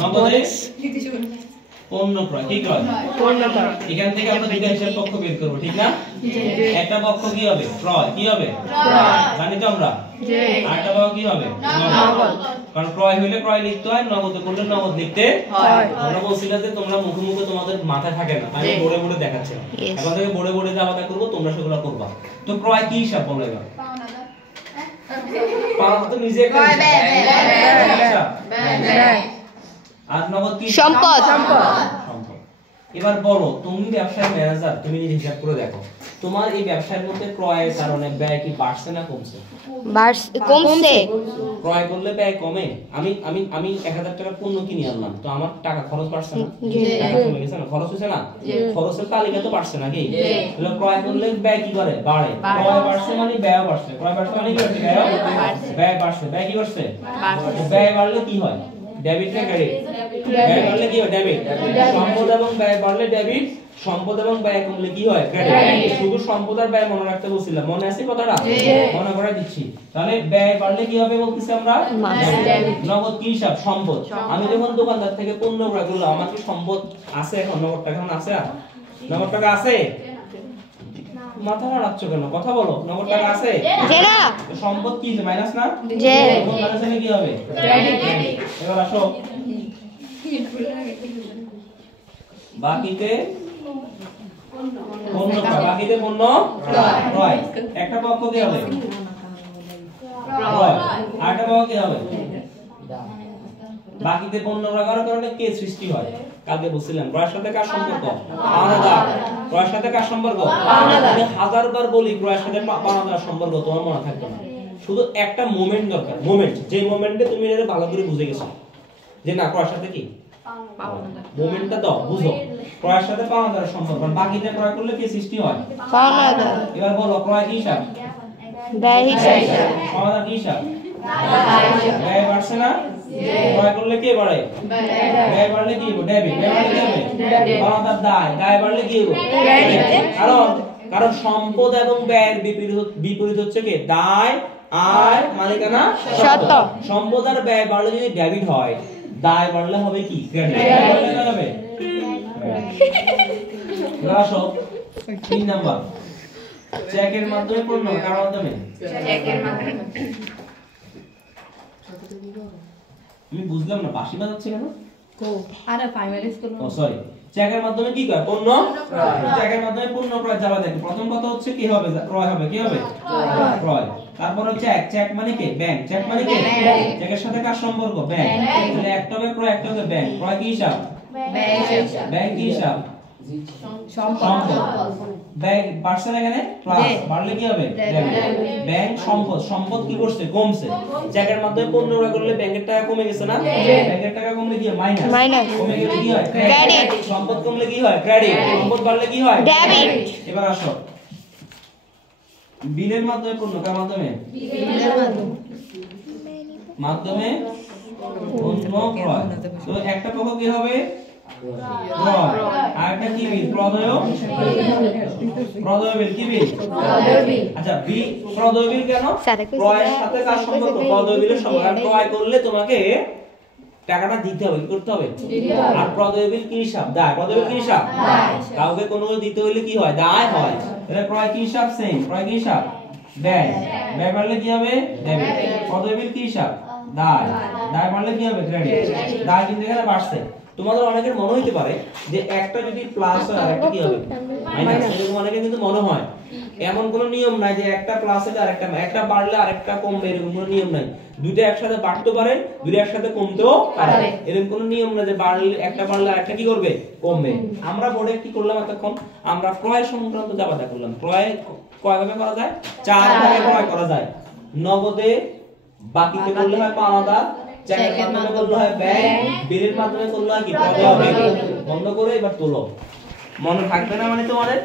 নগদে পণ্য ক্রয় কি ক্রয় এখান থেকে আমরা দুইটা হিসাব পক্ষ বের করব ঠিক না একটা পক্ষ কি হবে ক্রয় কি হবে জানি তো আমরা আরেকটা পক্ষ কি হবে নগদ কারণ ক্রয় হইলে ক্রয় লিখতে হয় নগদ করলে নগদ লিখতে হয় আমরা বলছিলাম যে তোমরা মুখে মুখে তোমাদের মাথায় থাকে না আমি বোর্ডে বোর্ডে দেখাচ্ছি এখন থেকে বোর্ডে বোর্ডে যা কথা করব তোমরা সেগুলো করবা তো ক্রয় কি হিসাব বলো এবার পাওনা তো নিজে একটা হিসাব আর নগদ কি সম্পদ এবার বলো তুমি ব্যবসায় ম্যানেজার তুমি নিজে হিসাব করে দেখো তোমার এই ব্যবসার মধ্যে ক্রয়ের কারণে ব্যয় কি বাড়ছে না কমছে কমছে ক্রয় করলে ব্যয় কমে আমি আমি আমি 1000 টাকা পণ্য কিনে আনলাম তো আমার টাকা খরচ বাড়ছে না টাকা কমে গেছে না খরচ হইছে না খরচের তালিকা তো বাড়ছে নাকি তাহলে ক্রয় করলে ব্যয় কি করে বাড়ে ক্রয় বাড়ছে মানে ব্যয় বাড়ছে ক্রয় বাড়ছে মানে কি বাড়ছে ব্যয় বাড়ছে ব্যয় কি বাড়ছে ব্যয় বাড়লে কি হয় ডেবিট না ক্রেডিট ব্যয় বাড়লে কি হয় ডেবিট সম্পদ এবং ব্যয় বাড়লে ডেবিট সম্পদ এবং ব্যয় কমলে কি হয় ক্রেডিট শুধু সম্পদ আর ব্যয় মনে রাখতে বলছিলাম মনে আছে কথাটা মনে করে দিচ্ছি তাহলে ব্যয় বাড়লে কি হবে বলতেছি আমরা নগদ কি হিসাব সম্পদ আমি যখন দোকানদার থেকে পণ্য ক্রয় করলাম আমার কি সম্পদ আছে এখন নগদ টাকা এখন আছে নগদ টাকা আছে মাথা নাড়াচ্ছ কেন কথা বলো নগদ টাকা আছে না সম্পদ কি মাইনাস না মাইনাস হলে কি হবে এবার আসো বাকিতে পণ্য বাকিতে পণ্য ক্রয় একটা পক্ষ কি হবে ক্রয় আরেকটা পক্ষ কি হবে বাকিতে পণ্য ক্রয় করার কারণে কে সৃষ্টি হয় কালকে বলছিলাম ক্রয়ের সাথে কার সম্পর্ক পাওনাদার ক্রয়ের সাথে কার সম্পর্ক পাওনাদার আমি হাজারবার বলি ক্রয়ের সাথে পাওনাদার সম্পর্ক তোমার মনে থাকবে না শুধু একটা মোমেন্ট দরকার মোমেন্ট যে মোমেন্টে তুমি এটা ভালো করে বুঝে গেছো যে না ক্রয়ের সাথে কি পাওনাদার মোমেন্টটা দাও বুঝো ক্রয়ের সাথে পাওনাদার সম্পর্ক বাকিতে ক্রয় করলে কি সৃষ্টি হয় পাওনাদার এবার বলো ক্রয় কি হিসাব ব্যয় হিসাব পাওনাদার কি হিসাব ব্যয় বাড়ছে না ক্রয় করলে কি বাড়ে ব্যয় বাড়লে কি হবে ডেবিট ব্যয় বাড়লে কি হবে পাওনাদার দায় দায় বাড়লে কি হবে কারণ সম্পদ এবং ব্যয়ের বিপরীত হচ্ছে কি দায় আর মালিকানা সত্ত্ব সম্পদ আর ব্যয় বাড়লে যদি ডেবিট হয় দায় বাড়লে হবে কি ক্রেডিট বাড়লে কি হবে আসো 3 নাম্বার চেকের মাধ্যমে পণ্য কার মাধ্যমে চেকের মাধ্যমে আমি বুঝলাম না বাঁশি বাজাচ্ছে কেন আরে প্রাইমারি স্কুল ও সরি চেকের মাধ্যমে কি করে পণ্য চেকের মাধ্যমে পণ্য ক্রয় যাবে দেখো প্রথম কথা হচ্ছে কি হবে ক্রয় হবে কি হবে ক্রয় তারপর চেক চেক মানে কি ব্যাংক চেক মানে কি চেকের সাথে কার সম্পর্ক ব্যাংক তাহলে একটা হবে ক্রয় একটা হবে ব্যাংক ক্রয় কি হিসাব ব্যাংক কি হিসাব সম্পদ ব্যাংক বাড়ছে না এখানে প্লাস বাড়লে কি হবে ব্যাংক সম্পদ সম্পদ কি করছে কমছে চেকের মাধ্যমে পণ্য ক্রয় করলে ব্যাংকের টাকা কমে গেছে না ব্যাংকের টাকা কমলে কি হয় মাইনাস কমে গেলে কি হয় ক্রেডিট সম্পদ কমলে কি হয় ক্রেডিট সম্পদ বাড়লে কি হয় ডেবিট এবার আসো বিলের মাধ্যমে পণ্য কার মাধ্যমে বিলের মাধ্যমে পণ্য ক্রয় তো একটা পক্ষ কি হবে ক্রয় আরেকটা কি বিল প্রদেয় বিল কি বিল আচ্ছা প্রদেয় বিল কেন ক্রয়ের সাথে কার সম্পর্ক প্রদেয় বিলের সম্পর্ক আর ক্রয় করলে তোমাকে টাকাটা দিতে হবে কি করতে হবে আর প্রদেয় বিল কি হিসাব দায় প্রদেয় বিল কি হিসাব কাউকে কোনো দিতে হলে কি হয় দায় হয় তাহলে ক্রয় কি হিসাব সেম ক্রয় কি হিসাব ব্যয় ব্যয় বাড়লে কি হবে ডেবিট প্রদেয় বিল কি হিসাব দায় দায় বাড়লে কি হবে ক্রেডিট দায় কিন্তু এখানে বাড়ছে তোমাদের অনেকের মনে হইতে পারে যে একটা যদি প্লাস হয় আর একটা কি হবে মাইনাস এরকম অনেকের কিন্তু মনে হয় এমন কোনো নিয়ম নাই যে একটা প্লাস হলে আরেকটা একটা বাড়লে আরেকটা কমবে এরকম কোনো নিয়ম নাই দুইটা একসাথে বাড়তে পারে দুইটা একসাথে কমতেও পারে এরকম কোনো নিয়ম না যে বাড়লে একটা বাড়লে আরেকটা কি করবে কমবে আমরা বোর্ডে কি করলাম এতক্ষণ আমরা ক্রয় সংক্রান্ত জাবাদা করলাম ক্রয় কয়ভাবে করা যায় 4 ভাবে ক্রয় করা যায় নগদে বাকিতে করলে হয় পাওনাদার চেকের মাধ্যমে করলে হয় ব্যাংক বিলের মাধ্যমে করলে হয় কি প্রদেয় বিল বন্ধ করে এবার তোলো মনে থাকবে না মানে তোমাদের